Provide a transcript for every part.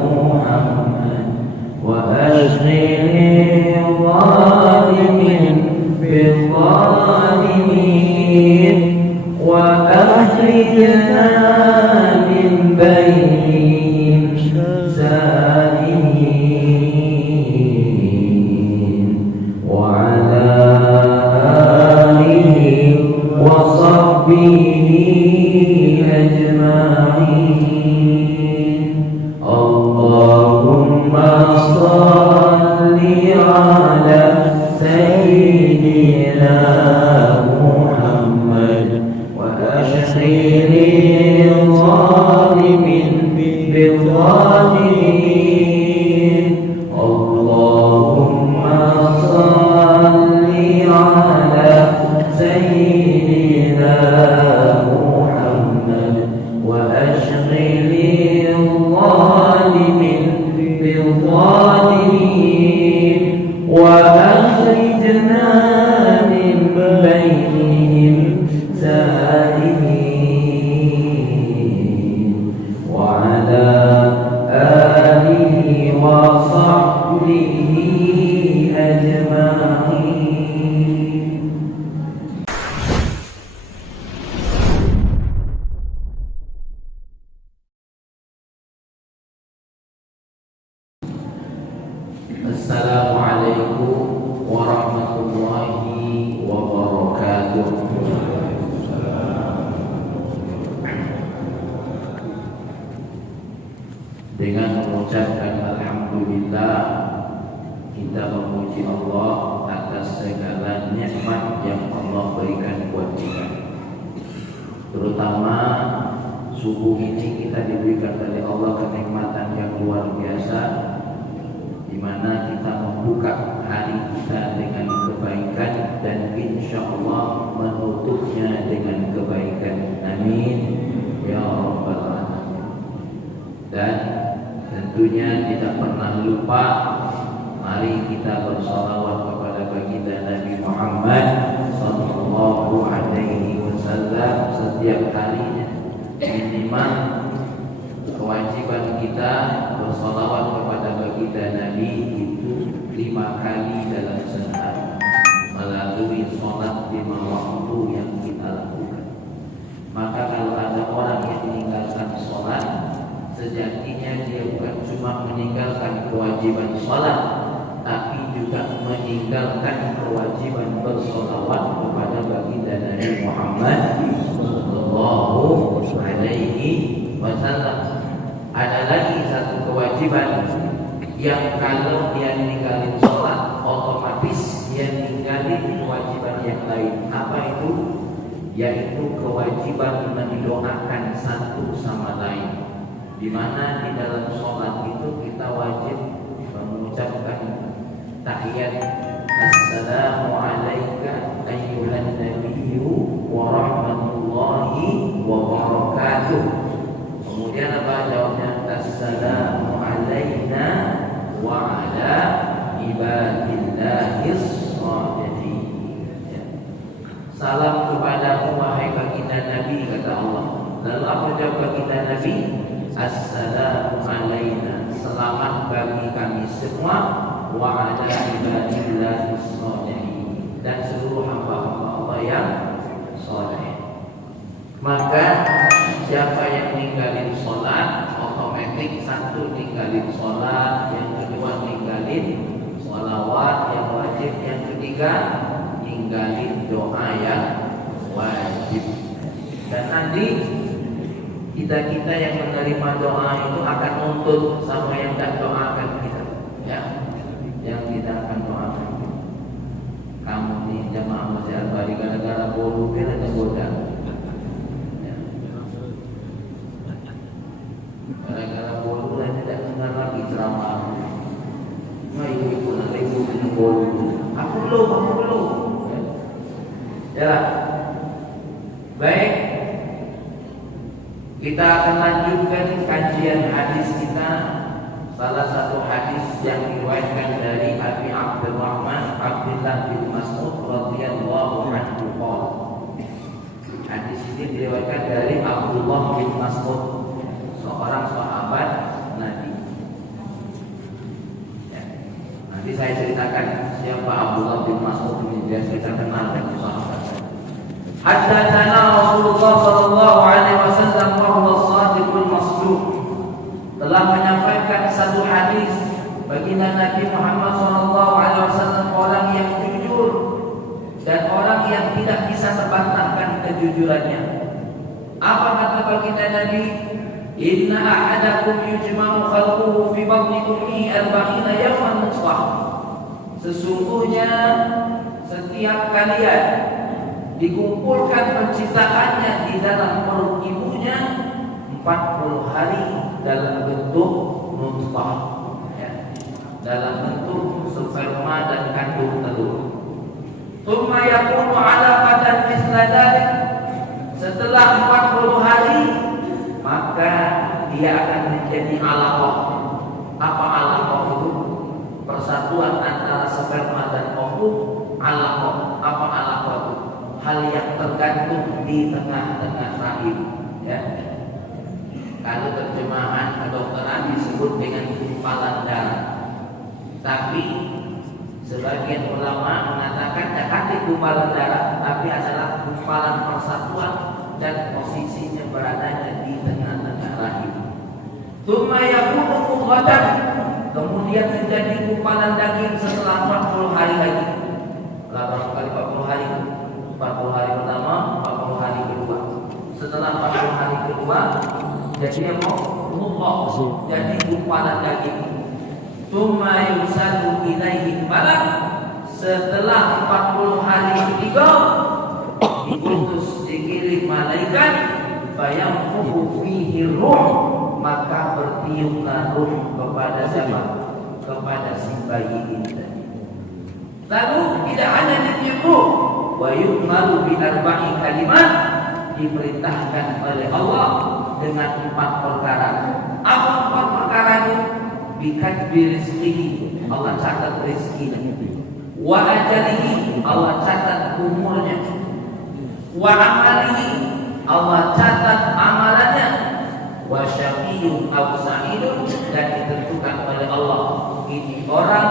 محمد وأشغل الظالمين بالظالمين وأخرجنا من بينهم سالمين وعلى آله وصحبه أجمعين. اللهم صل على سيدنا محمد وأشغل الظالمين بالظالمين. اللهم صل على سيدنا محمد وأشغل الظالمين بالظالمين وأخرجنا من بينهم سالمين وعلى آله وصحبه أجمعين. Assalamualaikum warahmatullahi wabarakatuh. Dengan mengucapkan alhamdulillah, kita memuji Allah atas segala nikmat yang Allah berikan buat kita. Terutama subuh ini kita diberikan oleh Allah kenikmatan yang luar biasa, di mana kita membuka hari kita dengan kebaikan dan insya Allah menutupnya dengan kebaikan. Amin ya rabbal alamin. Dan tentunya tidak pernah lupa, mari kita bersalawat kepada baginda Nabi Muhammad sallallahu alaihi wasallam setiap harinya. Minimal kewajiban kita bersalawat kepada baginda Nabi itu 5 kali dalam sehari melalui sholat 5 waktu yang kita lakukan. Maka kalau ada orang yang meninggalkan sholat, sejatinya dia bukan cuma meninggalkan kewajiban sholat, tapi juga meninggalkan kewajiban bersolawat kepada baginda Nabi Muhammad sallallahu alaihi wasallam. Ada lagi satu kewajiban yang kalau dia ninggalin sholat, otomatis dia ninggalin kewajiban yang lain. Apa itu? Yaitu kewajiban mendoakan satu sama lain. Di mana di dalam sholat itu kita wajib mengucapkan tahiyat assalamu alayka ayyuhan nabiyyu wa rahmatullahi wa barakatuh. Kemudian apa jawabnya? Assalamu alayna wa ala ibadillahis shalihin. Salam kepadamu wahai baginda Nabi, kata Allah. Lalu apa jawab baginda Nabi? Assalamu alayna, selamat bagi kami semua, wa ala ibadillahis shalihin, dan seluruh hamba-hamba Allah yang saleh. Maka siapa yang ninggalin sholat, otomatis satu ninggalin sholat, yang kedua ninggalin sholawat yang wajib, yang ketiga ninggalin doa yang wajib. Dan nanti kita yang menerima doa itu akan nuntut sama yang tak doakan kita, ya, yang tidak akan doakan. Kamu nih jamaah Masjid Al-Bari gara-gara bolu kita tergoda, ya. Gara-gara bolu dan tidak dengar lagi ceramah. Nah ibu-ibu nanti ibu minum bolu, aku belum, ya. Baik. Kita akan lanjutkan kajian hadis kita. Salah satu hadis yang diriwayatkan dari Abi Abdurrahman Abdullah bin Mas'ud radhiyallahu anhu. Hadis ini diriwayatkan dari Abdullah bin Mas'ud, seorang sahabat siapa Abdullah bin Mas'ud ini? Dia kita kenal dengan sahabat. Haddatsana Rasulullah sallallahu alaihi wasallam wa huwa shadiqul masduq. Telah menyampaikan satu hadis baginda Nabi Muhammad sallallahu alaihi wasallam, orang yang jujur dan orang yang tidak bisa terbantahkan kejujurannya. Apa kata baginda Nabi? Inna ahadakum yujma'u khalquhu fi batni ummihi 40 yawman nutfah. Sesungguhnya setiap kalian dikumpulkan penciptaannya di dalam perut ibunya 40 hari dalam bentuk nutfah, ya, dalam bentuk sperma dan kandung telur. Tsumma yakunu 'alaqatan mithla dzalik. Setelah 40 hari maka dia akan menjadi alaqah. Apa alaqah itu? Persatuan antara sperma dan ovum. Alaqah. Apa alaqah itu? Hal yang tergantung di tengah-tengah rahim, ya. Kalau terjemahan kedokteran disebut dengan gumpalan darah. Tapi sebagian ulama mengatakan jangan gumpalan darah, tapi adalah gumpalan persatuan dan posisinya beradanya di tengah-tengah rahim. Tsumma yakunu mudghatan, kemudian menjadi gumpalan daging setelah 40 hari lagi. Berapa kali 40 hari? 40 hari pertama, 40 hari kedua. Setelah 40 hari kedua jadi mudghah, jadi gumpalan daging. Tsumma yusallu ilaihi malak, setelah 40 hari ketiga diutus dikirim malaikat, fayanfukhu fihi ruh, maka bertiuplah ruh kepada siapa? Kepada si bayi ini. Lalu tidak hanya ditiup ruh, wa yu'maru bi arba'i kalimat, diperintahkan oleh Allah dengan 4 perkara. Apa 4 perkara itu? Bikadbi rizqihi, Allah catat rezekinya. Wa ajalihi, Allah catat umurnya. Wa amalihi, Allah catat amalannya. Wa syaqiyyun aw sa'idun, dan ditentukan oleh Allah ini orang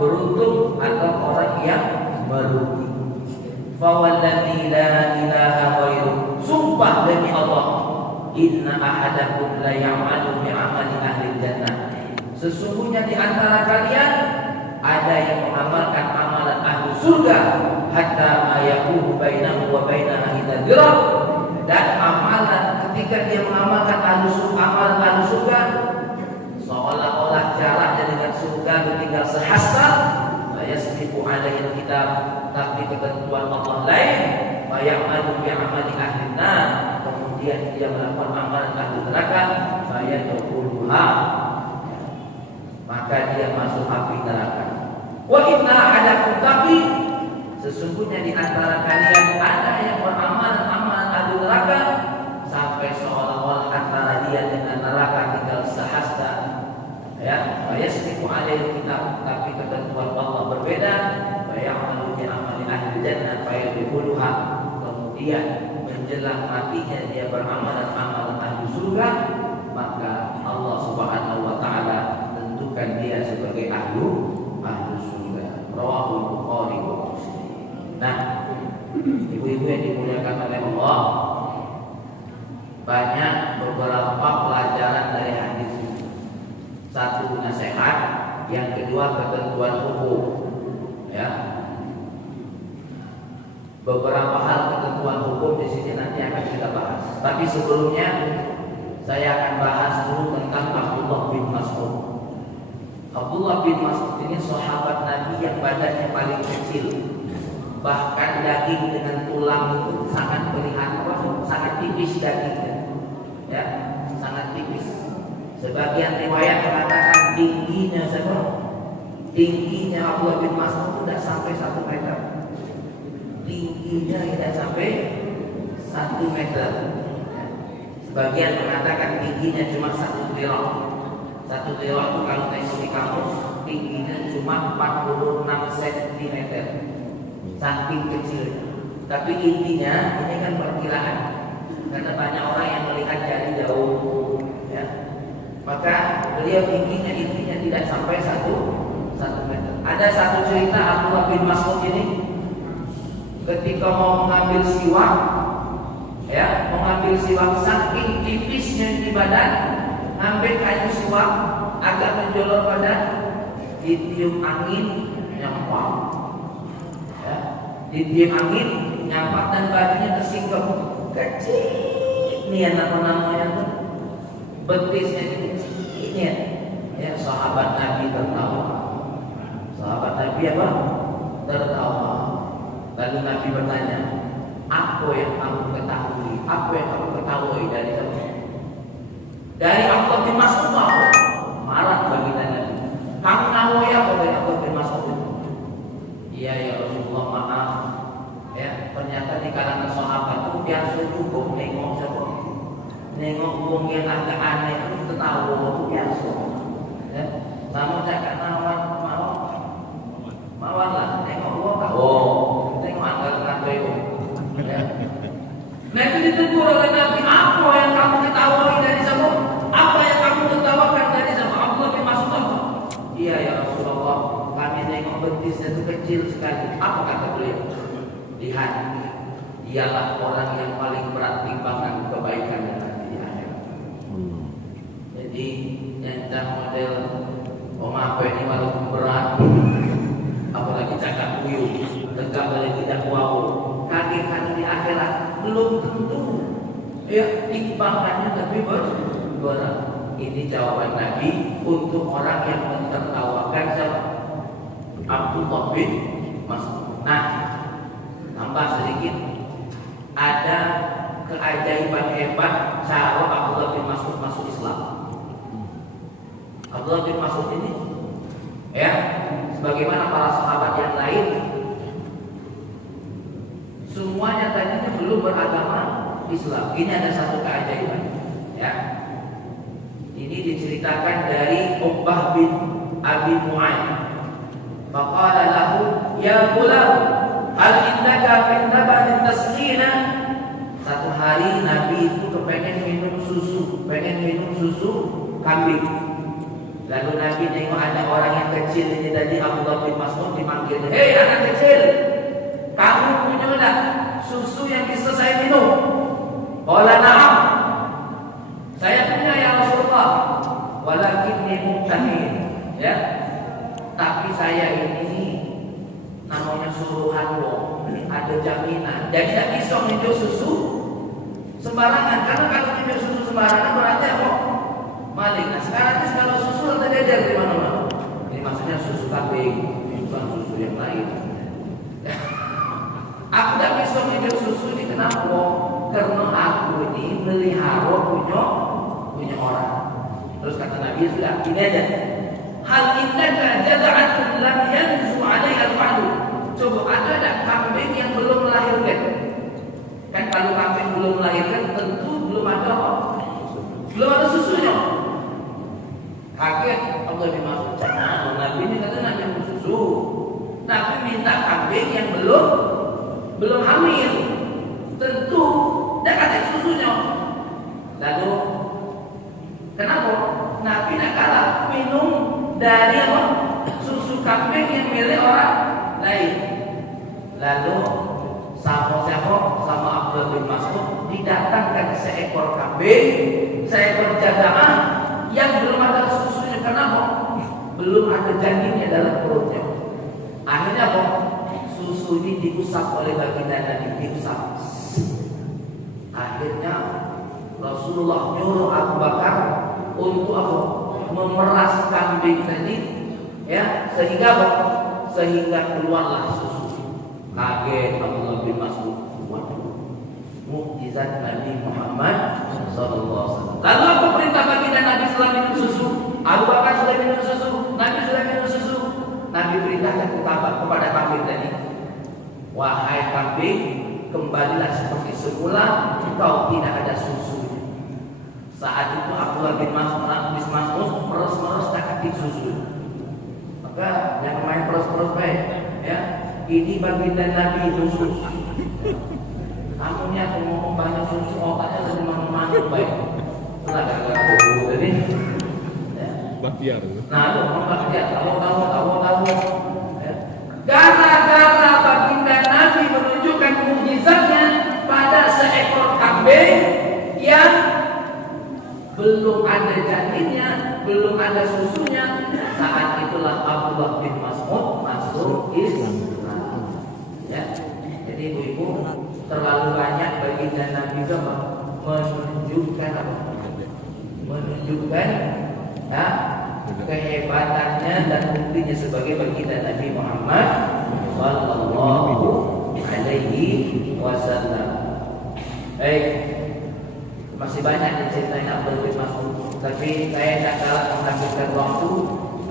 beruntung atau orang yang merugi. Fa walladzi la ilaha ghairuh, sumpah demi Allah, inna ahadakum la ya'malu bi 'amali ahli jannah. Sesungguhnya di antara kalian ada yang mengamalkan amalan ahli surga, hatta ma yakunu bainahu wa bainaha illa dirham, dan amalan ketika dia mengamalkan amalan ahli surga seolah-olah jaraknya dengan surga tinggal sehasta. Yasbiqu alaihi kitab, tapi ketentuan Allah lain. Wa ya'malu bi 'amali ahli nar, kemudian dia melakukan amalan ahli neraka, fayadkhuluha, maka dia masuk api neraka. Wa inna ahadakum, tapi sesungguhnya di antara kalian ada yang beramal amalan ahli neraka sampai seolah-olah antara dia dengan neraka tinggal sehasta, ya. Yasbiqu alaihi kitab, tapi ketentuan Allah berbeda. Wa ya'malu bi 'amali ahli jannah fayadkhuluha, kemudian menjelang matinya dia beramal amalan ahli surga, maka Allah Subhanahu wa taala tentukan dia sebagai ahli surga. Rawahul Bukhari wa Muslim. Nah, ibu-ibu yang dimuliakan oleh Allah, banyak beberapa pelajaran dari hadis ini. Satu, nasihat. Yang kedua, ketentuan hukum, ya. Beberapa hal ketentuan hukum di sini nanti akan kita bahas. Tapi sebelumnya saya akan bahas dulu tentang Abdullah bin Mas'ud. Abdullah bin Mas'ud ini sahabat Nabi yang badannya paling kecil. Bahkan daging dengan tulang itu sangat kelihatan, sangat tipis dagingnya, ya, sangat tipis. Sebagian riwayat mengatakan tingginya Abdullah bin Mas'ud itu tidak sampai 1 meter. Tingginya tidak sampai 1 meter. Sebagian mengatakan tingginya cuma 1 dhira'a. 1 dhira'a itu kalau tengok di kamus tingginya cuma 46 cm. Saking kecil. Tapi intinya ini kan perkiraan, karena banyak orang yang melihat dari jauh, ya. Maka beliau intinya tidak sampai 1 1 meter. Ada satu cerita Abdullah bin Mas'ud ini ketika mau mengambil siwak, ya, mengambil siwak saking tipisnya di badan, ngambil kayu siwak agak menjolok badan, ditiup angin nyampak, ya, ditiup angin nyampak dan bajunya tersingkap kecil. Ini nama-namanya tuh betisnya kecil ini ya. Sahabat Nabi tertawa. Sahabat Nabi apa? Tertawa. Lalu Nabi bertanya, apa yang kamu ketahui? Apa yang kamu ketahui dari Nabi? Dari Abdullah bin Mas'ud tahu. Marah bagi Nabi. Kamu tahu ya apa dari Abdullah bin Mas'ud itu? Iya ya Rasulullah, maaf. Ya, ternyata di kalangan sahabat itu biasa cukup nengok siapa? Nengok wong yang agak aneh itu ketawa itu biasa. Ya, sama cakap mawar lah, nengok wong tahu. Ya. Nabi ditegur oleh Nabi, apa yang kamu ketahui dari Zabur? Apa yang kamu tertawakan dari Zabur? Abdullah bin Mas'ud apa? Iya ya Rasulullah, kami nengok betisnya itu kecil sekali. Apa kata beliau? Lihat, dialah orang yang paling berat timbangan kebaikannya nanti di akhirat. Jadi yang model Oma ini walaupun berat, apalagi cakap kuyuh, tegak oleh tidak wow, kaki di akhirat belum tentu ya timbangannya lebih berat. Ini jawaban Nabi untuk orang yang mentertawakan siapa? Abdullah bin Mas'ud. Nah, tambah sedikit, ada keajaiban hebat cara Abdullah bin Mas'ud masuk Islam. Abdullah bin Mas'ud ini, ya, sebagaimana para sahabat yang lain, semuanya tadinya belum beragama Islam. Ini ada satu keajaiban, ya. Ini diceritakan dari Uqbah bin Abi Mu'ayyid. Faqala lahu, ya ghulam, hal innaka min labanin tasqina. Satu hari Nabi itu kepengen minum susu kambing. Lalu Nabi tengok ada orang yang kecil ini tadi, Abdullah bin Mas'ud, dipanggil, hei anak kecil, kamu punya enggak susu yang bisa saya minum? Qala na'am, saya punya ya Rasulullah, walakinni muqtahin, ya, tapi saya ini namanya suruhan wong, ada jaminan, jadi tidak bisa minum susu sembarangan. Karena kalau minum susu sembarangan berarti apa? Maling. Nah sekarang kalau susu terjadi di mana-mana. Ini maksudnya susu kambing, bukan susu yang lain. Aku tidak bisa minum susu ini kenapa? Karena aku ini melihara punya orang. Terus kata Nabi, sudah ini aja. Hal innaka jaza'atun lam yanzu 'alaiha al-fa'lu. Coba ada kambing yang belum melahirkan? Kan kalau kambing belum melahirkan tentu belum ada apa? Belum ada susunya. Kaget Allah dimasuk cakap. Nabi ini kata nak minum susu, tapi minta kambing yang belum hamil. Tentu dah kata susunya. Lalu kenapa? Nabi nak kalah minum dari apa? Susu kambing yang milik orang lain. Lalu sama siapa? Sama Abdullah bin Mas'ud didatangkan seekor kambing, seekor jadaah yang belum ada susunya. Kenapa? Belum ada janinnya dalam perutnya. Akhirnya apa? Susu ini diusap oleh baginda Nabi, diusap. Akhirnya Rasulullah nyuruh Abu Bakar untuk apa? Memeras kambing tadi, ya, sehingga apa? Sehingga keluarlah susu. Kaget Abdullah bin Mas'ud. Waduh, mukjizat Nabi Muhammad SAW. Lalu apa perintah baginda Nabi setelah minum susu? Abu Bakar sudah minum susu, Nabi sudah minum susu. Nabi perintahkan kepada kambing tadi, wahai kambing, kembalilah seperti semula, engkau tidak ada susu. Saat itu Abdullah bin Mas'ud meres-meres tak ketik susu. Maka yang main peros-peros baik, ya. Ini baginda Nabi khusus. Amunya aku ngomong banyak susu, otaknya lebih mana baik. Nah, jadi Bahtiar. Nah, itu Muhammad Bahtiar. Tahu. Ya. Gara-gara baginda Nabi menunjukkan mukjizatnya pada seekor kambing yang belum ada janinnya, belum ada susunya. Saat itulah Abdullah bin Mas'ud masuk Islam. Ya. Jadi ibu-ibu, terlalu banyak baginda Nabi itu menunjukkan apa? Menunjukkan ya, kehebatannya dan buktinya sebagai baginda Nabi Muhammad sallallahu alaihi wasallam. Baik, masih banyak diceritain Abdullah bin Mas'ud, tapi saya tidak kalah menghabiskan waktu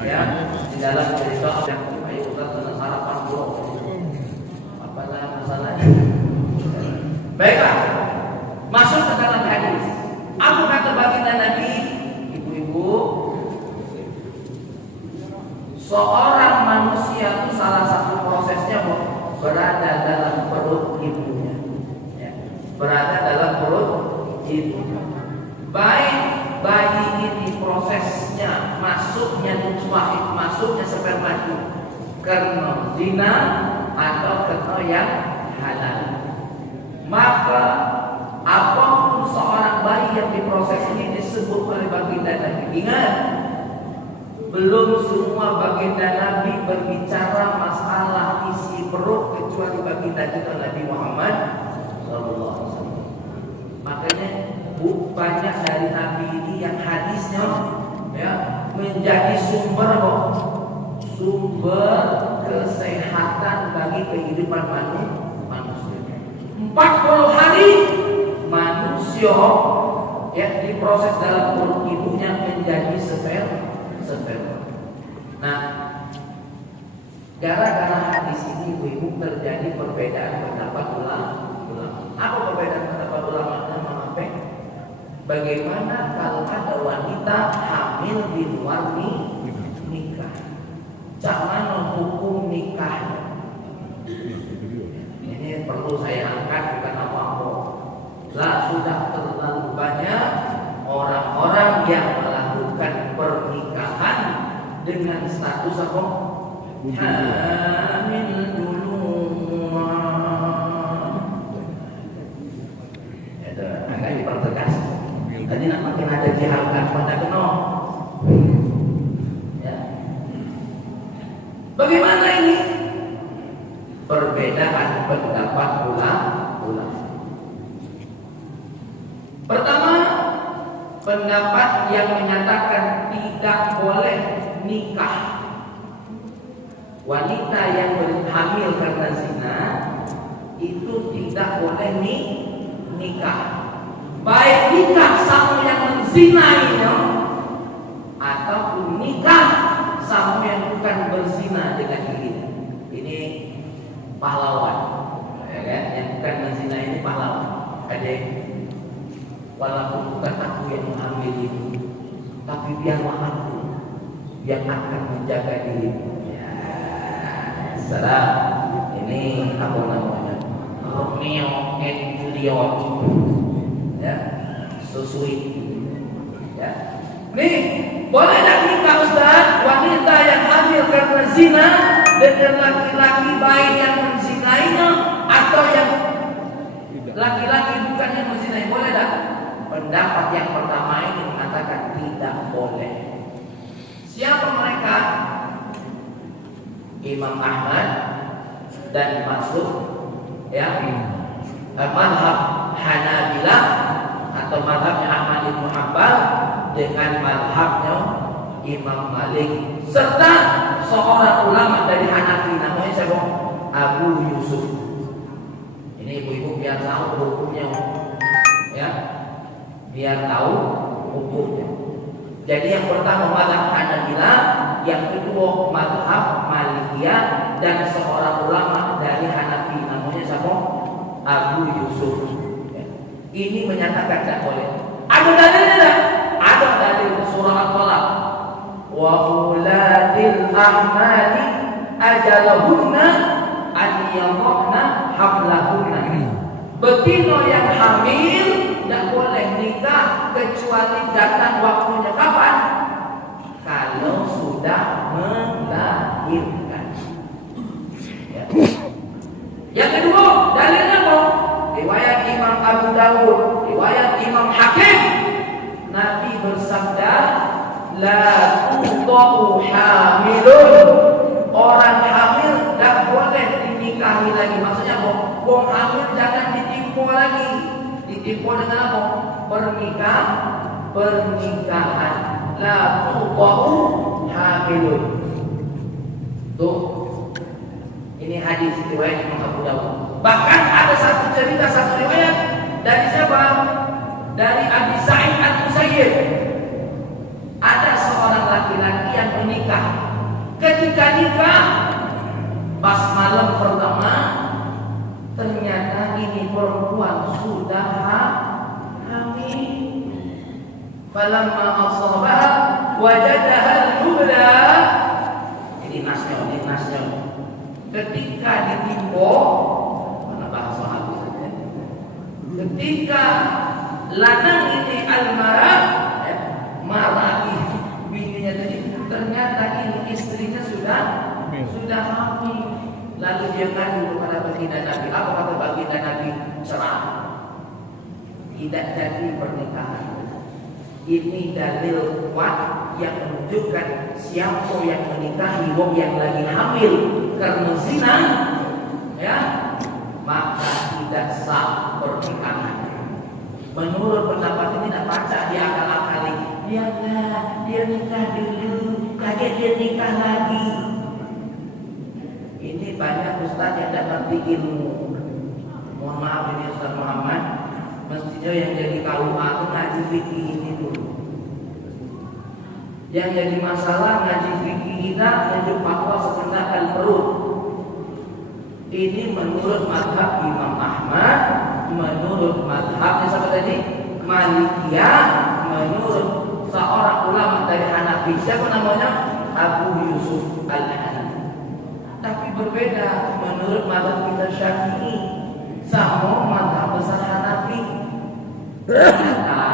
ya di dalam cerita yang ayo Ustaz dengan sarapan dulu. Apalah masalahnya? Baiklah, masuk ke dalam hadis. Apa kata baginda Nabi? Ibu-ibu, seorang manusia itu salah satu prosesnya berada dalam perut ibunya, ya. Berada dalam perut ibunya. Baik bayi ini prosesnya masuknya nutfah, masuknya sperma itu karena zina atau karena yang halal, maka apapun seorang bayi yang diproses ini disebut oleh baginda Nabi. Ingat, belum semua baginda Nabi berbicara masalah isi perut kecuali baginda kita Nabi Muhammad SAW. Makanya banyak dari Nabi ini yang hadisnya ya menjadi sumber kesehatan bagi kehidupan manusia. 40 hari manusia ya diproses dalam perut ibunya menjadi sperma. Nah, gara-gara hadis ini ibu terjadi perbedaan pendapat ulama. Apa perbedaan pendapat ulama? Bagaimana kalau ada wanita hamil di luar nikah? Jangan hukum nikah. Ini perlu saya angkat, bukan apa-apa. Lah sudah terlalu banyak orang-orang yang melakukan pernikahan dengan status apa? Hamil duluan. Itu agak dipertegas. Tadi nak makin ada jihalkan pada kena. Ya. Bagaimana ini? Perbedaan pendapat ulama. Pertama, pendapat yang menyatakan tidak boleh nikah. Wanita yang hamil karena zina itu tidak boleh nikah. Baik nikah sama yang menzinainya ataupun nikah sama yang bukan berzina dengan dirinya. Ini pahlawan, ya kan? Yang bukan berzina ini pahlawan. Adek, walaupun bukan aku yang mengambil itu, tapi biarlah aku yang akan menjaga dirimu. Ya, salah. Ini apa namanya? Romeo and Juliet. Ya, susui. Ya. Nih, boleh tak nikah Ustaz wanita yang hamil karena zina dengan laki-laki baik yang menzinainya atau yang laki-laki bukan yang menzinai, boleh tak? Pendapat yang pertama ini mengatakan tidak boleh. Siapa mereka? Imam Ahmad dan masuk ya mazhab Hanabilah atau mazhabnya Ahmad bin Hanbal dengan mazhabnya Imam Malik serta seorang ulama dari Hanafi namanya siapa? Abu Yusuf. Ini ibu-ibu biar tahu hukumnya, ya, biar tahu hukumnya. Jadi yang pertama mazhab Hanabilah, yang kedua mazhab Malikiyah dan seorang ulama dari Hanafi namanya siapa? Abu Yusuf. Ini menyatakan tidak boleh. Ada dalilnya tak? Ada dalil surah Al-Talaq. Wa uladil ahmali ajalahunna an yadhna hamlahunna. Betina yang hamil tidak boleh nikah kecuali datang waktunya kapan? Kalau sudah melahirkan. Ya. Yang kedua, dalilnya apa? Riwayat Imam Abu Dawud, riwayat Imam Hakim. Nabi bersabda, la tuqau hamilun. Orang hamil tak boleh dinikahi lagi. Maksudnya apa? Wong hamil jangan ditimpa lagi. Ditimpa dengan apa? Pernikahan. La tuqau hamilun. Tuh. Ini hadis riwayat Imam Abu Dawud. Bahkan ada satu cerita, satu riwayat dari siapa? Dari Abi Sa'id Al-Musayyib. Ada seorang laki-laki yang menikah. Ketika nikah, pas malam pertama, ternyata ini perempuan sudah hamil. Falamma asabaha wajadaha al-hubla. Ini nasnya. Ketika ditimpa, mana bahasa habis saja. Ketika lanang ini al-marah, marahi bininya tadi, ternyata ini istrinya sudah hamil. Lalu dia ngadu kepada baginda Nabi. Apa kata baginda Nabi? Cerai. Tidak jadi pernikahan. Ini dalil kuat yang menunjukkan siapa yang menikahi wong yang lagi hamil karena zina, ya, maka tidak sah pernikahan. Menurut pendapat ini tidak baca dia akal-akali. Dia nikah dulu, kaget dia nikah lagi. Ini banyak ustaz yang tidak ngerti ilmu. Mohon maaf ini Ustaz Muhammad. Mestinya yang jadi KUA itu ngaji fikih ini dulu. Yang jadi masalah ngaji fikih kita menunjuk fatwa sekendakan perut. Ini menurut mazhab Imam Ahmad, menurut mazhab siapa tadi? Malikiyah, menurut seorang ulama dari Hanafi. Siapa namanya? Abu Yusuf Al-Hanafi. Tapi berbeda menurut mazhab kita Syafi'i sama mazhab besar Hanafi. Ternyata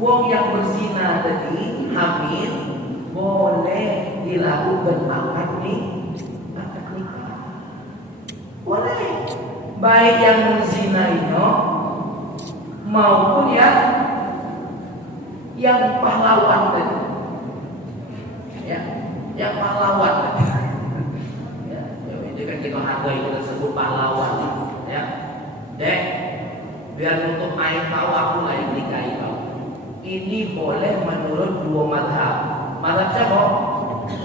wong yang berzina tadi hamil boleh dilakukan akad nikah. Boleh. Baik yang berzina itu maupun yang pahlawan tadi. Ya, yang pahlawan tadi. Ya, itu kan kita hargai itu disebut pahlawan. Ya. Dek, biar untuk main tahu aku lah yang nikahi kau. Ini boleh menurut dua mazhab. Mazhab siapa?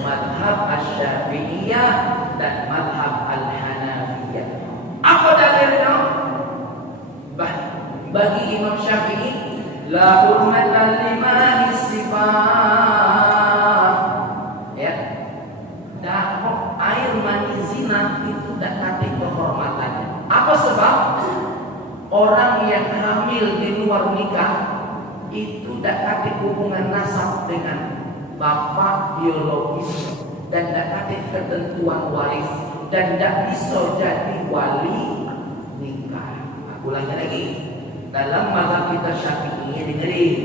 Mazhab Asy-Syafi'iyah dan mazhab Al-Hanafiyah. Apa dalilnya? Bagi Imam Syafi'i, la hurmata liman sifat. Ya. Dan air mani zina itu tidak kata kehormatannya. Apa sebab? Orang yang hamil di luar nikah itu tidak ada hubungan nasab dengan bapak biologis dan tidak ada ketentuan waris dan tidak bisa jadi wali nikah. Aku ulangi lagi. Dalam mazhab kita Syafi'i, dengerin,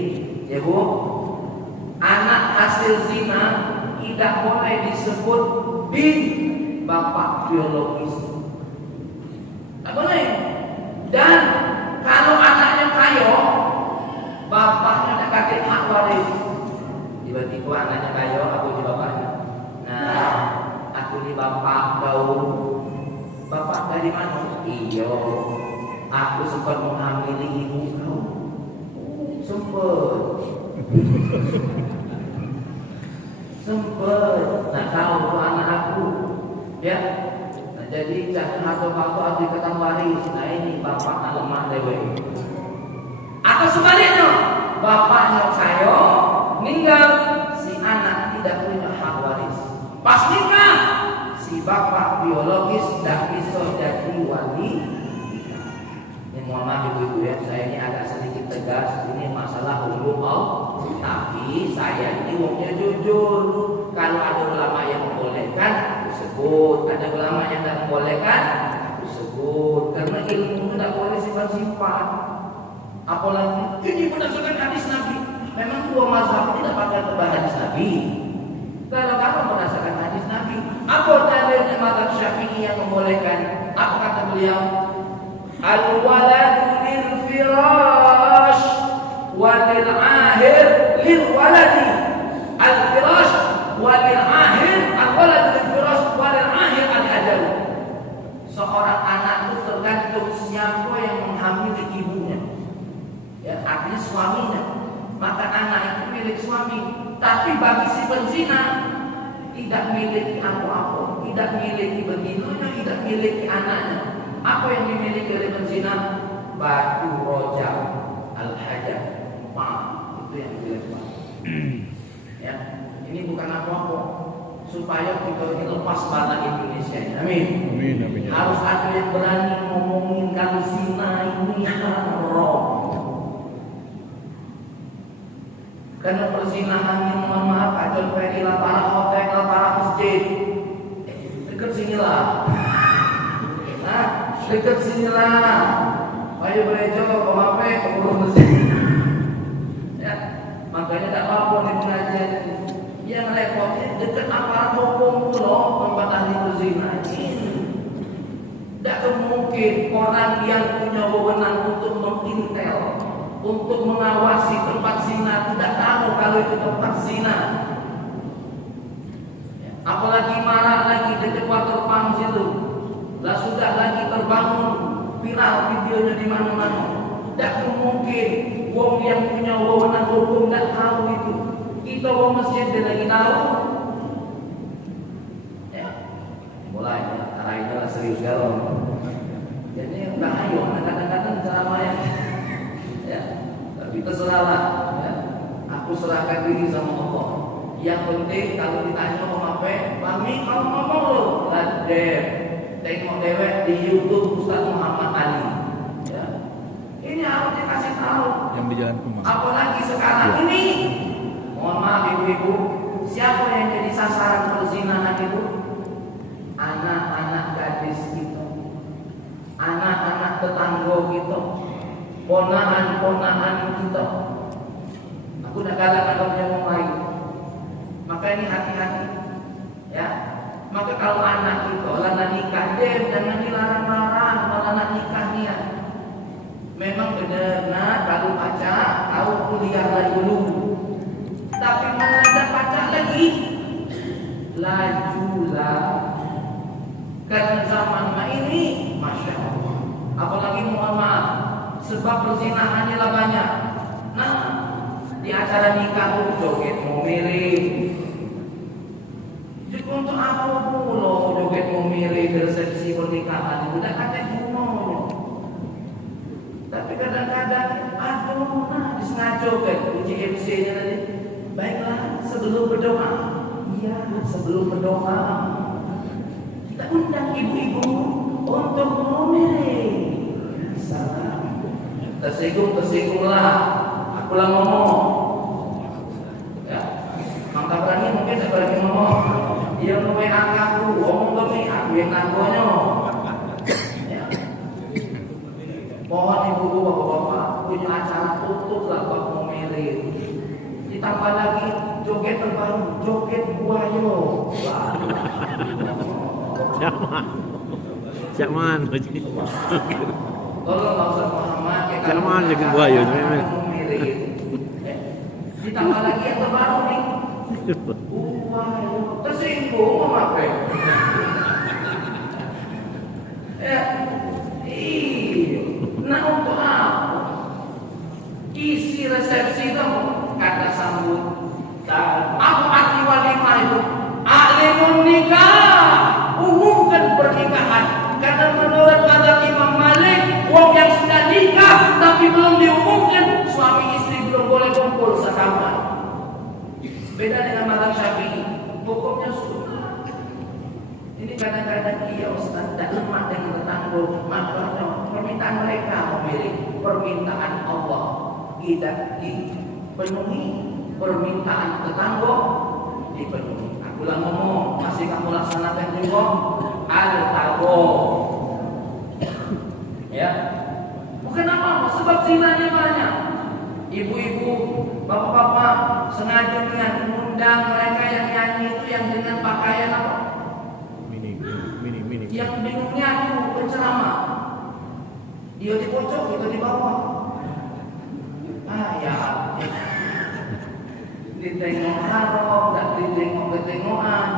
ya Bu, anak hasil zina tidak boleh disebut bin bapak biologis. Tak boleh. Dan kalau anaknya kaya, bapaknya tak kasih hak waris. Tiba-tiba anaknya kaya, aku di bapaknya. Nah, aku di bapak kau. Bapak dari mana? Iya, aku sempat menghamili ibu kau. Sempat. Nah, kau anak aku, ya. Jadi jangan harta-harta dikatakan waris. Nah ini bapaknya lemah lewe. Atau sebaliknya, bapaknya kaya, meninggal, si anak tidak punya hak waris. Pas nikah, si bapak biologis tidak bisa jadi wali. Ini mohon maaf ibu-ibu ya, saya ini agak sedikit tegas. Ini masalah hukum Allah. Tapi saya ini wongnya jujur. Kalau ada ulama yang membolehkan, aku sebut. Ada ulama yang tidak membolehkan, aku sebut. Karena ilmu itu tidak boleh sifat-sifat. Apalagi ini berdasarkan hadis Nabi. Memang dua mazhab tidak pakai hadis Nabi. Kalau diperbolehkan. Apa kata beliau? Al-waladu lil firash walil ahir lil waladi. Al-firash walil ahir, al-waladu lil firash walil ahir al-ajal. Seorang anak itu tergantung siapa yang menghamili ibunya. Ya, artinya suaminya. Maka anak itu milik suami. Tapi bagi si penzina tidak miliki apa-apa, tidak miliki begitu, tidak miliki anaknya. Apa yang dimiliki oleh penzina? Batu rojak, al-hajar, itu yang dimiliki. Ya, ini bukan apa-apa. Supaya kita ini lepas bala Indonesia. Amin. Amin. Amin. Harus ada yang berani ngomongin kalau zina ini haram. Karena perzinahan yang mohon maaf ada perilah para hotel, para masjid. Dekat sinilah. Nah, dekat sinilah. Ayo berejo, komape, pengurus masjid. Ya, makanya tak apa-apa nih pengajian. Yang repotnya dekat aparat hukum loh tempat ahli berzina ini. Tidak mungkin orang yang punya wewenang untuk mengintel, untuk mengawasi tempat zina tidak tahu kalau itu tempat zina. Apalagi marah lagi dekat water pump situ. Lah sudah lagi terbangun viral videonya di mana-mana. Tidak mungkin wong yang punya wewenang hukum tidak tahu itu. Kita wong masjid dia lagi tahu. Ya, mulai arah itu lah serius kalau. Jadi bahaya kadang-kadang ceramah yang ya, tapi terserahlah. Ya. Aku serahkan diri sama Allah. Yang penting kalau ditanya om apa, Mami kamu ngomong loh, ladem. Tengok dewek di YouTube Ustaz Muhammad Ali. Ya. Ini harus dikasih tahu. Yang di Jalan Kemang. Apalagi sekarang ini, mohon maaf ibu-ibu, siapa yang jadi sasaran perzinahan itu? Anak-anak gadis kita, anak-anak tetangga kita, ponaan-ponaan kita. Aku nak galak kalau punya orang lain. Maka ini hati-hati. Ya. Maka kalau anak itu nak nikah, jangan dilarang-larang malah nak nikah dia. Memang benar, nah kalau pacar, tahu kuliah lagi dulu. Tapi mana ada pacar lagi? Lajulah. Karena zaman ini, masya Allah. Apalagi mohon maaf, sebab perzinahannya lah banyak. Nah, di acara nikah tuh joget mau milih. Jadi untuk apa pula joget mau milih resepsi pernikahan itu udah kata bunuh. Tapi kadang-kadang aduh, nah disengaja kan uji MC-nya tadi. Baiklah, sebelum berdoa. Iya, sebelum berdoa kita undang ibu-ibu untuk memilih. Salam. Tersinggung-tersinggung-lah. Akulah ngomong. Ya. Maka berani mungkin tak berani ngomong. Dia mau aku, ngomong demi aku yang nanggonya. Ya. Mohon ibu-ibu, bapak-bapak punya acara tutup lah buat memilih. Ditambah lagi joget terbaru, joget buayo. Siaman. Tolong Pak Ustaz Muhammad ya. Siaman joget buayo. Ditambah lagi yang terbaru nih. Buayo. Tersinggung apa? Ya. Nah untuk apa? Isi resepsi dong. Kata sambut dan apa arti walimah itu? Alimun nikah, umumkan pernikahan. Karena menurut kata Imam Malik, wong yang sudah nikah tapi belum diumumkan, suami istri belum boleh kumpul sekamar. Beda dengan mazhab Syafi'i, hukumnya sunnah. Ini kadang-kadang iya Ustaz tak lemah dengan tetangga, makanya permintaan mereka memilih permintaan Allah tidak dipenuhi, permintaan tetangga dipenuhi. Aku lah ngomong, masih kamu laksanakan juga al-tago. Ya, bukan apa-apa, sebab zinanya banyak. Ibu-ibu, bapak-bapak sengaja dengan mengundang mereka yang nyanyi itu yang dengan pakaian apa? Mini. Yang dengan Dia di pojok, kita di bawah. Ya, ditengok haram, tak ditengok ketengokan.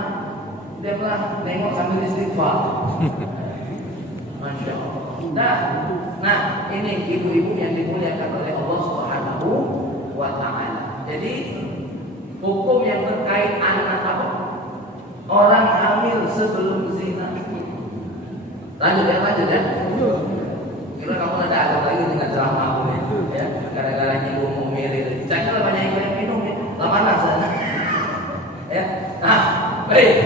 Dia bilang nengok sambil istighfar. Masya Allah. Nah, ini ibu-ibu yang dimuliakan oleh Allah Subhanahu wa Ta'ala. Jadi hukum yang terkait anak apa? Orang hamil sebelum zina. Lanjut ya. Kira kamu ada lagi dengan ceramah aku ya. Gara-gara ibu mau milih. Saya banyak yang minum ya. Lama sana. Ya. Nah, baik.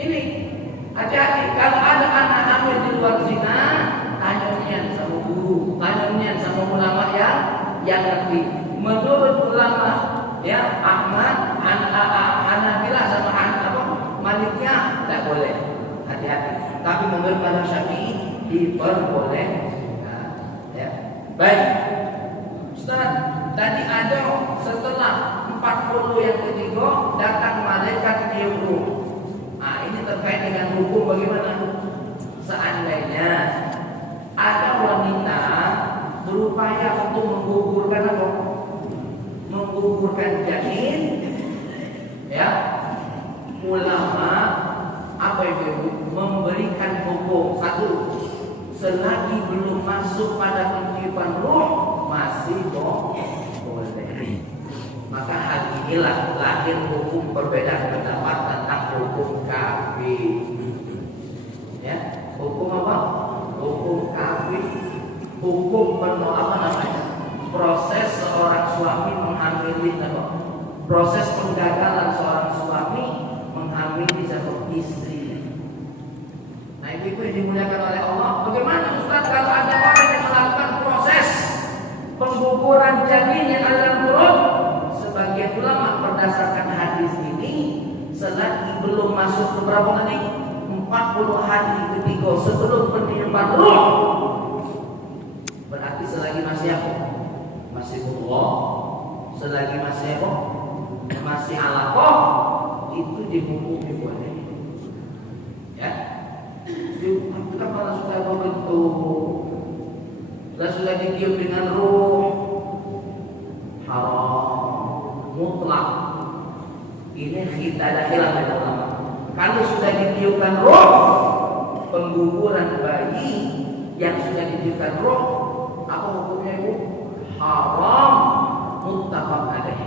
Ini hati-hati kalau ada anak hamil di luar zina, tanya sama guru, tanya sama ulama yang ngerti. Menurut ulama ya Ahmad, Hanabilah sama Maliknya tidak boleh. Hati-hati. Tapi menurut mazhab Syafi'i diperbolehkan. Ya. Baik. Ustaz, tadi ada setelah 40 yang ketiga datang malaikat Jibril. Ini terkait dengan hukum bagaimana? Seandainya ada wanita berupaya untuk menggugurkan apa? Menggugurkan janin, ya, ulama apa itu memberikan hukum satu, selagi belum masuk pada penciuman ruh masih boleh. Maka hal inilah lahir hukum perbedaan pendapat tentang hukum kafir. Ya, hukum apa? Hukum kafir. Hukum proses seorang suami menghamili apa? Proses penggagalan seorang suami menghamili satu istri. Nah, ibu yang dimuliakan oleh Allah, bagaimana Ustaz kalau ada orang yang melakukan proses pengguguran janin yang ada dalam perut? Sebagian ulama berdasarkan hadis ini, selagi belum masuk ke berapa tadi? 40 hari ketiga sebelum peniupan ruh. Berarti selagi masih apa? Masih Allah. Selagi masih apa? Masih alaqah, itu dihukumi boleh. Ya. Itu kan kalau sudah berbentuk, sudah ditiup dengan ruh, haram mutlak. Ini kita ada khilaf pada ulama. Kalau sudah ditiupkan roh, pengguguran bayi yang sudah ditiupkan roh, apa hukumnya ibu? Haram muttafaq alaih.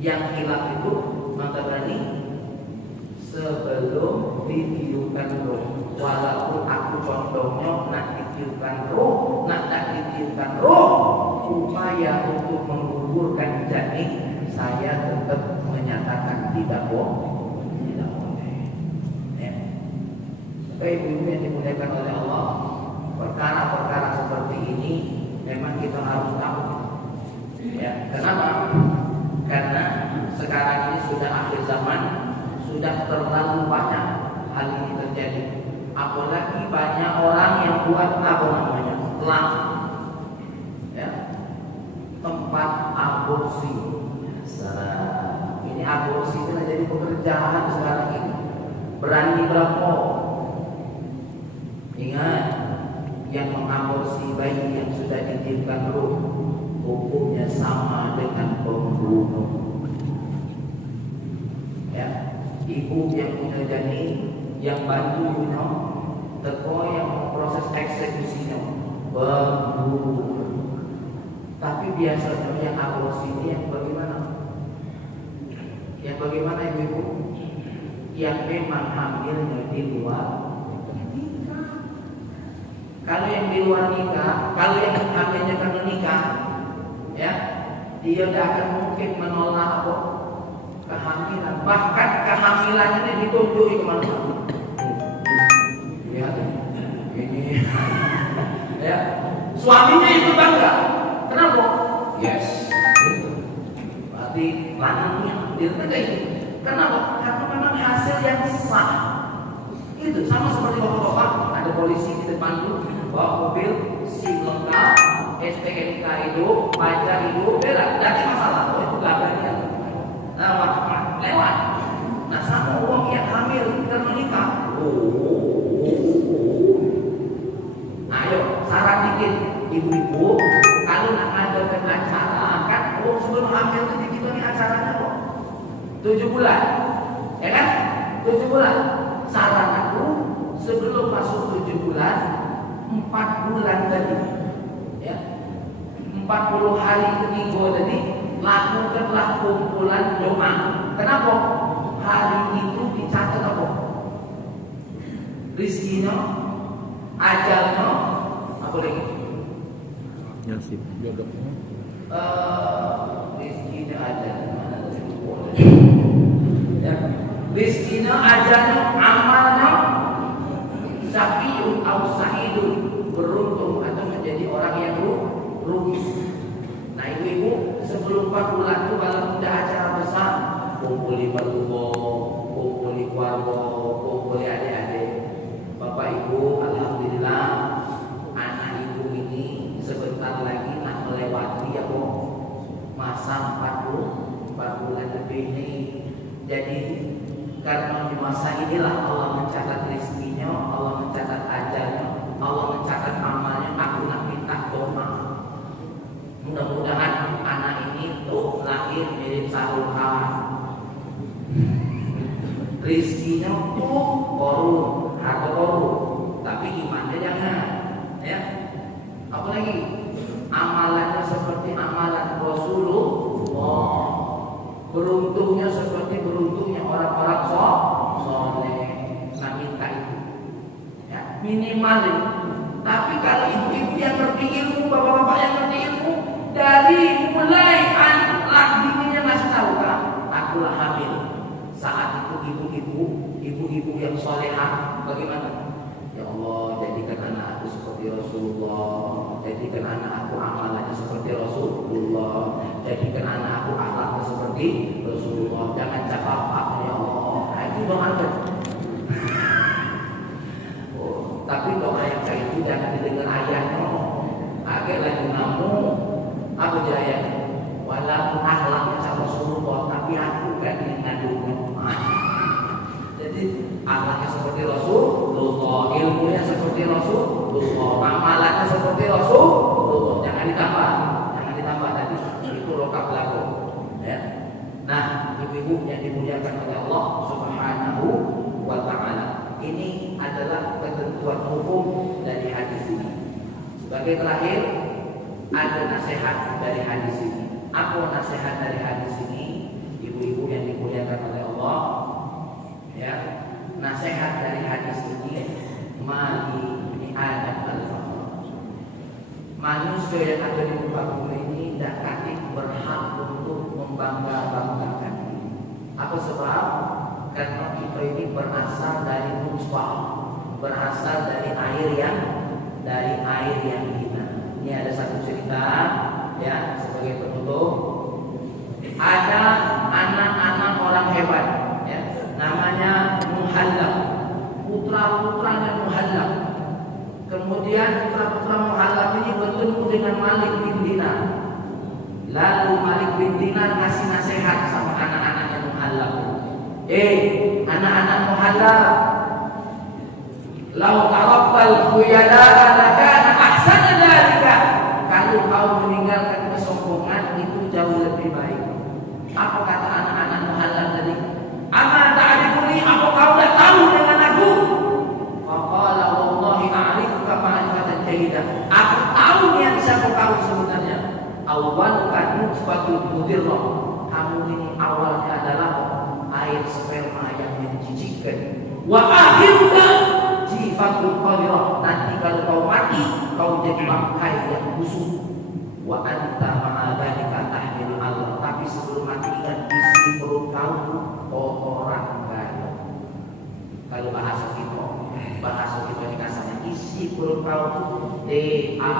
Yang khilaf itu maka berani sebelum ditiupkan roh. Walaupun aku contohnya nak ditiupkan roh, nak tak ditiupkan roh, upaya untuk menggugurkan janin, saya tetap menyatakan tidak boleh. Ya. Ibu-ibu yang dimuliakan oleh Allah, perkara-perkara seperti ini memang kita harus tahu. Ya, kenapa? Karena sekarang ini sudah akhir zaman, sudah terlalu banyak hal ini terjadi. Apalagi banyak orang yang buat apa namanya? Ya. Tempat aborsi. Ini aborsi itu jadi pekerjaan sekarang ini. Berani berapa? Ingat, yang mengaborsi bayi yang sudah ditiupkan ruh, hukumnya sama dengan pembunuh. Ya, ibu yang punya janin, yang bantu teko yang proses eksekusinya, pembunuh. Tapi biasanya yang aborsi ini yang bagaimana? Yang bagaimana ibu? Yang memang hamilnya di luar nikah. Kalau yang di luar nikah, kalau yang hamilnya karena nikah, ya, dia tidak akan mungkin menolak apa? Kehamilan. Bahkan kehamilannya ini ditunjuki kemana-mana. Lihat ini, ya, suaminya itu bangga. Kenapa? Yes. Berarti lanangnya dia itu. Kenapa? Karena memang hasil yang sah. Itu sama seperti bapak-bapak, ada polisi di depan itu bawa mobil SIM lengkap, STNK itu, pajak itu, beda, tidak ada masalah. Oh itu gagalnya. Nah, lewat. Nah, sama uang yang hamil karena nikah. ibu-ibu kalau nak ngadakan acara kan, sebelum hamil itu kita nih acaranya kok 7 bulan, ya kan? 7 bulan. Saran aku sebelum masuk 7 bulan, 4 bulan tadi, ya, 40 hari ketiga tadi, lakukanlah kumpulan doa. Kenapa? Hari itu dicatat apa? Rizkinya, ajalnya, apa lagi? Nasib. Rizkinya, ajalnya, ya. Rizkinya, ajalnya, amalnya, syaqiyun aw sa'idun, beruntung atau menjadi orang yang rugi. Nah ibu-ibu sebelum 4 bulan itu kalau ada acara besar, kumpuli mertua, kumpuli keluarga, kumpuli adik-adik, bapak ibu, alhamdulillah anak ibu ini sebentar lagi nak melewati apa masa 4 bulan lebih ini. Jadi karena di masa inilah Allah mencatat rezekinya, Allah mencatat ajalnya, Allah mencatat amalnya. Aku nak minta doa, mudah-mudahan anak ini tuh lahir mirip Saruhan, rezekinya tuh korup, harta korup, tapi imannya jangan, ya. Apalagi amalannya seperti amalan Rasulullah, beruntungnya seperti beruntungnya orang-orang soleh. Nah minta itu, ya, minimal itu. Tapi kalau ibu-ibu yang ngerti ilmu, bapak-bapak yang ngerti ilmu, dari mulai anak bininya masih tahu kan, akulah hamil. Saat itu ibu-ibu yang solehah bagaimana? Ya Allah, jadikan anak aku seperti Rasulullah, jadikan anak aku amalannya seperti Rasulullah, jadikan anak aku akhlaknya seperti Rasulullah. Jangan cakap apa ya Allah. Nah, itu doa kan. Tapi doa yang kayak itu jangan didengar ayahnya. Agak lagi namu, apa jayanya? Walaupun akhlaknya sama Rasulullah, tapi aku kan ngandungnya. Jadi akhlaknya seperti Rasulullah, ilmunya seperti Rasulullah, amalannya seperti Rasulullah. Jangan ditambah tadi. Itu lokap lagu. Ya. Nah, ibu-ibu yang dimuliakan oleh Allah Subhanahu wa Ta'ala, ini adalah ketentuan hukum dari hadis ini. Sebagai terakhir, ada nasihat dari hadis ini. Apa nasihat dari hadis ini? Ibu-ibu yang dimuliakan oleh Allah, ya, nasihat dari hadis ini, mali ni Adam al-Fakhr. Manusia yang ada di muka bumi ini tidak akan berhak untuk membangga-banggakan. Apa sebab? Karena kita ini berasal dari nutfah, berasal dari air yang hina. Ini ada satu cerita, ya, sebagai penutup. Ada anak-anak orang hebat, ya, namanya Muhallab, putra-putranya Muhallab. Kemudian putra-putra Muhallab ini bertemu dengan Malik bin Dinar. Lalu Malik bin Dinar ngasih nasihat sama anak-anaknya Muhallab. Anak-anak Muhallab, lau tarabbal khuyala'a lakana ahsana dzalika. Kalau kau meninggalkan kesombongan itu jauh lebih baik. Apa kata anak-anak Muhallab tadi? Ama ta'rifuni, apa kau dah tahu dengan aku? Faqala wallahi a'rifuka ma'rifatan jayyidah. Aku tahu niat siapa kau sebenarnya. Awwaluka nutfatun mudirrah. Kamu ini awalnya adalah air sperma yang menjijikkan. Wa akhiruka jifatul qadirah. Nanti kalau kau mati, kau jadi bangkai yang busuk. Wa anta ma'adhalika tahmil Allah. Tapi sebelum mati ingat, isi perut kau kotoran banyak. Kalau bahasa kita ini kasarnya, isi perut kau itu DA.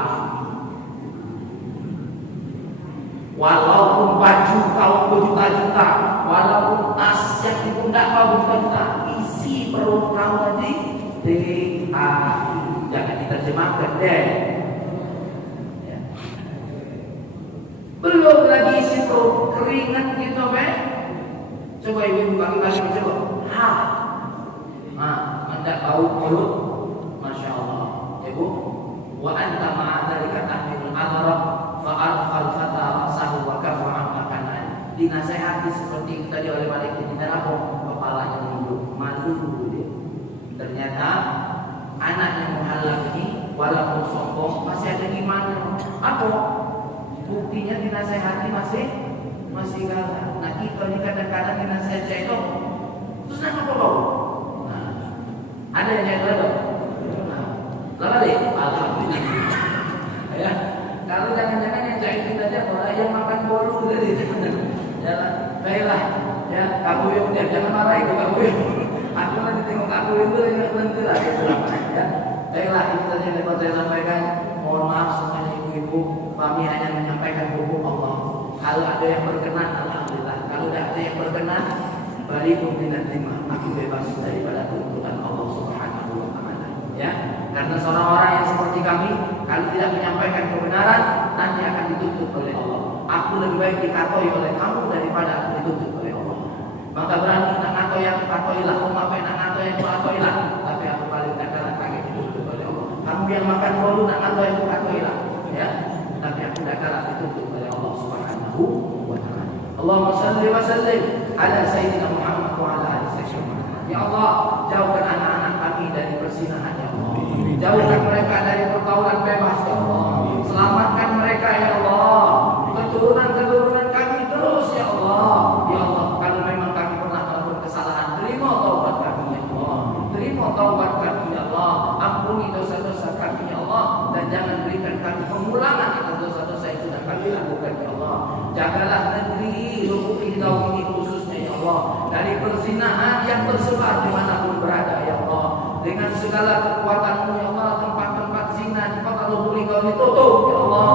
Walaupun baju kau berjuta-juta, walaupun tas yang di pundak kau berjuta-juta, isi perut kau tadi DA. Jangan diterjemahkan deh. Ya. Belum lagi isi perut, keringat gitu, Coba ibu bagi-bagi coba. Mendak bau perut, masya Allah. Ibu, wa anta ma'adzalika tahmilul hadara fa'arfal fata rasahu wa kafa'a makanan. Dinasehati seperti itu tadi oleh Malik bin Dinar, kepalanya nunduk, malu dulu dia. Ternyata anak yang menghalang ini walaupun sombong masih ada iman. Apa? Buktinya dinasehati masih galak. Nah kita ini kadang-kadang dinasehati itu terus nak apa kau? Nah, ada yang jahit dong? Lama deh? Alhamdulillah. Ya, kalau jangan-jangan yang jahit itu aja malah yang makan bolu tadi. Jalan, baiklah. Ya, kamu yang jangan marah itu kamu yang. Aku nanti tengok aku itu yang nanti lah gitu ya. Baiklah, itu tadi yang dapat saya sampaikan. Mohon maaf semuanya ibu-ibu, kami hanya menyampaikan hukum Allah. Kalau ada yang berkenan, alhamdulillah. Kalau tidak ada yang berkenan, barikum minat lima. Aku bebas daripada tuntutan Allah Subhanahu wa Ta'ala. Ya, karena seorang orang yang seperti kami, kalau tidak menyampaikan kebenaran, nanti akan dituntut oleh Allah. Aku lebih baik dikatoi oleh kamu daripada aku dituntut oleh Allah. Maka berani nak ngatoi yang katoilah, apa nak ngatoi yang katoilah. Tapi aku paling tak kalah kaget dituntut oleh Allah. Kamu yang makan bolu nak ngatoi yang katoilah, ya. Tapi aku tak kalah dituntut oleh Allah Subhanahu wa Ta'ala. Allahumma salli wa sallim ala Sayyidina Muhammad wa ala ali Sayyidina Muhammad. Ya Allah, jauhkan anak-anak kami dari persinahan ya Allah. Jauhkan mereka dari pergaulan bebas ya Allah. Selamatkan mereka ya Allah. Keturunan-keturunan kami terus ya Allah. Ya Allah, kalau memang kami pernah melakukan kesalahan, terima taubat kami ya Allah. Terima taubat kami ya Allah. Ampuni dosa-dosa kami ya Allah. Dan jangan berikan kami pengulangan atas dosa-dosa yang sudah kami lakukan ya Allah. Jagalah negeri Lubuk Linggau ini khususnya ya Allah, dari perzinahan yang tersebar dimanapun berada ya Allah. Dengan segala kekuatan-Mu ya Allah, tempat-tempat zina di kota Lubuk Linggau ini tutup ya Allah.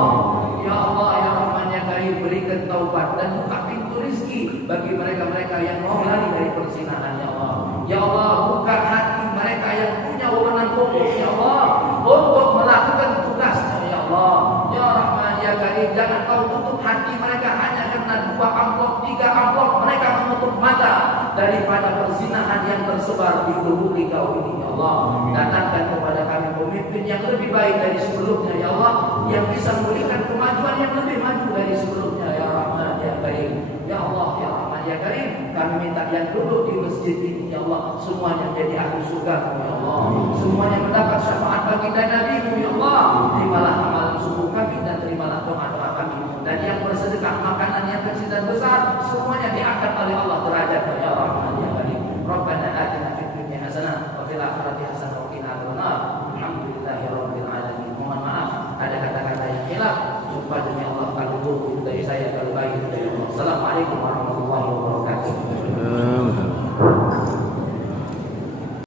Ya Allah ya Rahman ya Karim, berikan taubat dan buka pintu rezeki bagi mereka-mereka yang mau lari dari perzinahan ya Allah. Ya Allah, buka hati mereka yang punya wewenang hukum ya Allah untuk melakukan tugasnya ya Allah. Ya Rahman ya Karim, jangan Kau tutup hati mereka hanya karena 2 amplop, 3 amplop. Mereka menutup mata daripada perzinahan yang tersebar di Lubuk Linggau ini ya Allah. Datangkan kepada kami pemimpin yang lebih baik dari sebelumnya ya Allah, yang bisa memberikan kemajuan yang lebih maju dari sebelumnya ya Rahman ya Karim. Ya Allah ya Rahman ya Karim, kami minta yang duduk di masjid ini ya Allah semuanya menjadi ahli surga ya Allah. Semuanya mendapat syafaat baginda Nabi-Mu ya Allah. Terimalah amalan subuh kami dan terimalah doa-doa kami. Dan yang bersedekah makanan yang kecil dan besar semuanya diangkat oleh Allah derajatnya ya Rahman ya Karim. Rabbana atina fid dunya hasanah wa fil akhirati hasanah wa qina adzabannar. Alhamdulillahirabbil alamin. Mohon maaf ada kata-kata yang khilaf. Jumpa demi Allah kalau buruk dari saya, kalau baik dari Allah. Assalamualaikum warahmatullahi wabarakatuh.